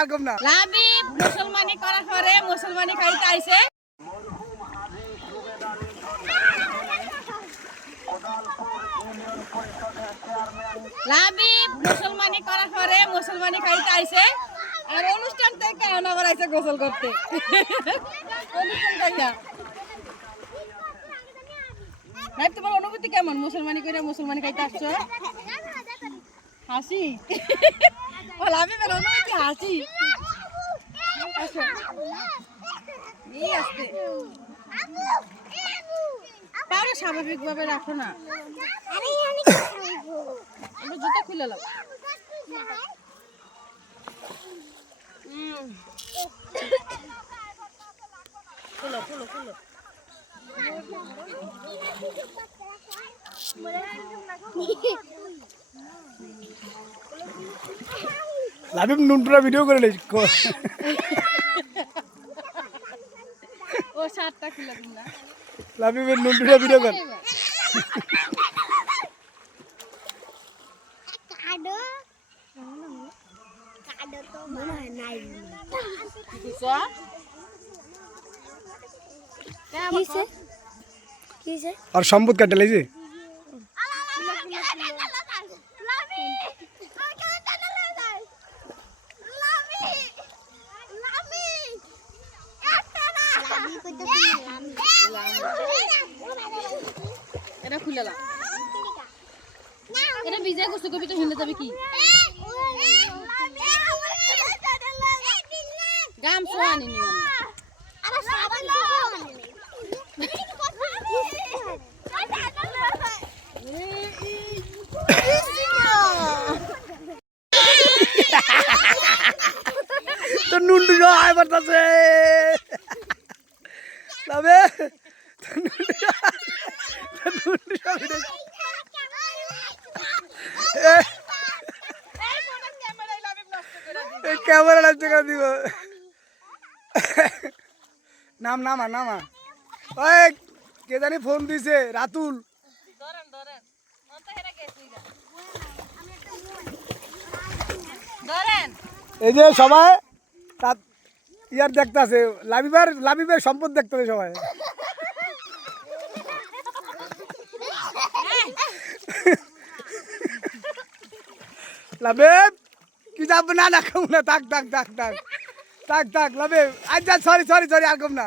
আরকম না লাবিব মুসলমানি করার পরে মুসলমানি খাইতে আইছে। লাবিব মুসলমানি করার পরে মুসলমানি খাইতে আইছে আর অনুষ্ঠান থেকে আবার আইছে গোসল করতে। অনুষ্ঠান থেকে ভাই তোমার অনুভূতি কেমন মুসলমানি করে মুসলমানি খাইতে আসছো? হাসি ও লাবিবের অনুভূতি হাসি। পারো স্বাভাবিক ভাবে রাখো না, জুতা খুলে লাও। খুলো খুলো খুলো। লাবিব নুনটুরা ভিডিও করে নেই ও শার্টটা খুলে দিন না। লাবিবের নুনটুরা ভিডিও কর। কাডো কাডো তো মনে হয় নাই কিসা কিসে কিসে আর সম্পদ কাটে লাইছে এটা খুলে লাও। এটা ভিজে গোসল করবি তো হিলে যাবে কি গাম সোয়ানি নি আরে সাবান তো নুনটু আয় বাড়তাছে তবে ক্যামেরা নষ্ট করে দিব। নাম নামা নামা ওই কে জানি ফোন দিছে রাতুল। এই যে সবাই ইয়ার দেখতেছে লাবিবের সম্পদ দেখতেছে সবাই। লাবিব কি যাব না না কম না থাক থাক থাক থাক থাক থাক লাবিব আচ্ছা সরি সরি সরি আর কম না।